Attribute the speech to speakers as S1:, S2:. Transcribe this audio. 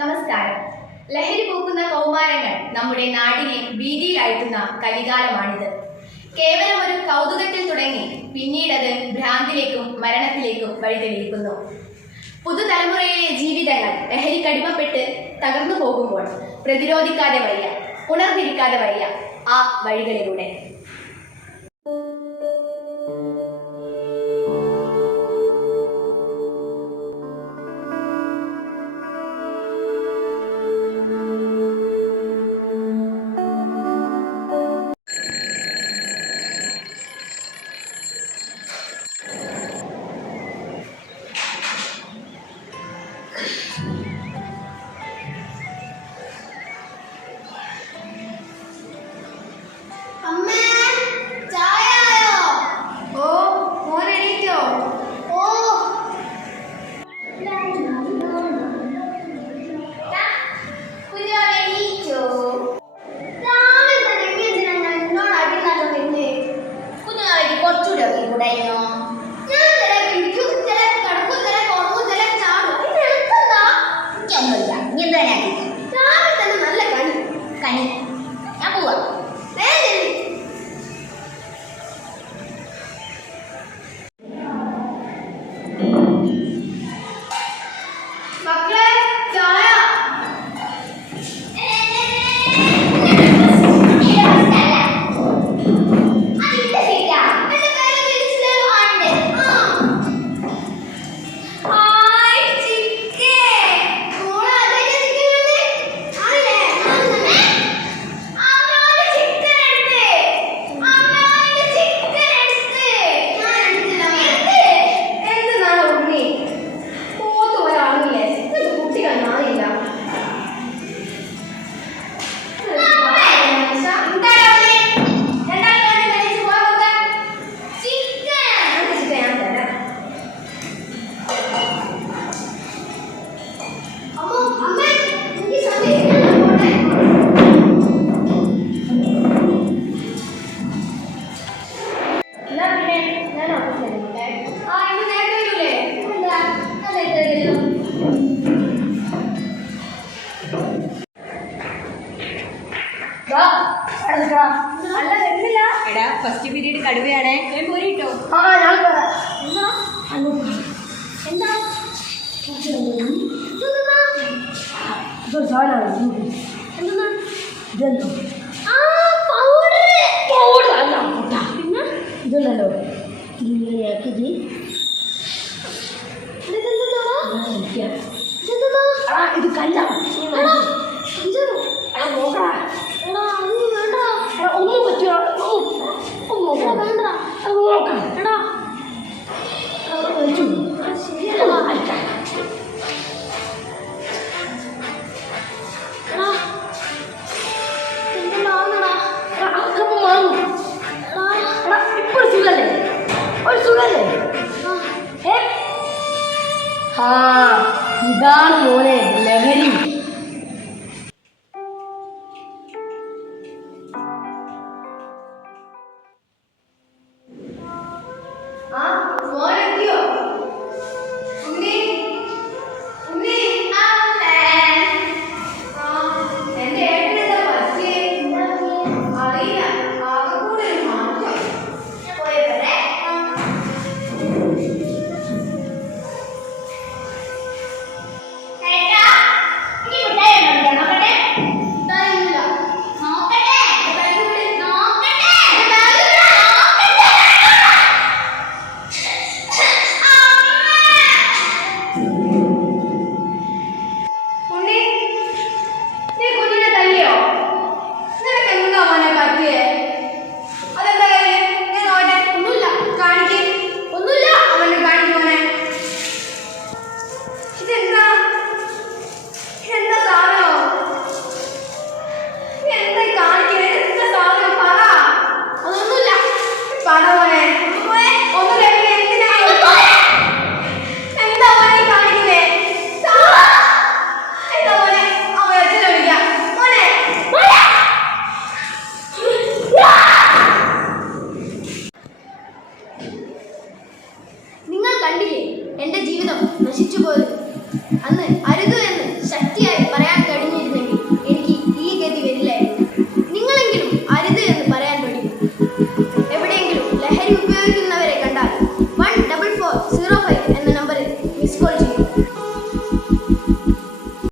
S1: നമസ്കാരം. ലഹരി പൂക്കുന്ന കൗമാരങ്ങൾ നമ്മുടെ നാടിനെ ഭീതിയിലാഴ്ത്തുന്ന കലികാലമാണിത്. കേവലം ഒരു കൗതുകത്തിൽ തുടങ്ങി പിന്നീടത് ഭ്രാന്തിലേക്കും മരണത്തിലേക്കും വഴിതെളിയിക്കുന്നു പുതുതലമുറയിലെ ജീവിതങ്ങൾ ലഹരി കടിമപ്പെട്ട് തകർന്നു പോകുമ്പോൾ പ്രതിരോധിക്കാതെ വയ്യ ഉണർന്നിരിക്കാതെ വയ്യ ആ വഴികളിലൂടെ.
S2: Yeah. ഞാൻ
S1: ഓഫീസിൽ ആ ഇന്ന് നേരത്തെ വരൂലേ? ദാ, അവിടെ നിൽക്കടാ. അല്ല വരുന്നില്ല.
S3: എടാ ഫസ്റ്റ് പീരീഡ് കടുവയാണേ. ഞാൻ പോരിട്ടോ.
S1: ആ ഞാൻ പോരാ.
S2: എന്താ?
S1: ഇതൊരു സാധനമാണ്
S2: എന്താ
S1: ഇതെന്തോ?
S2: ആ പൗഡർ
S1: പൗഡറല്ല, പൊട്ടാ.
S2: പിന്നെ?
S1: तीन
S2: है
S1: रहते थे। ഒരു സുഖല്ലേ
S2: ആ
S1: ഏ? ആ ഇതാണ് മോനെ ലഹരി ആ
S2: ജീവിതം നശിച്ചു പോയത് അന്ന്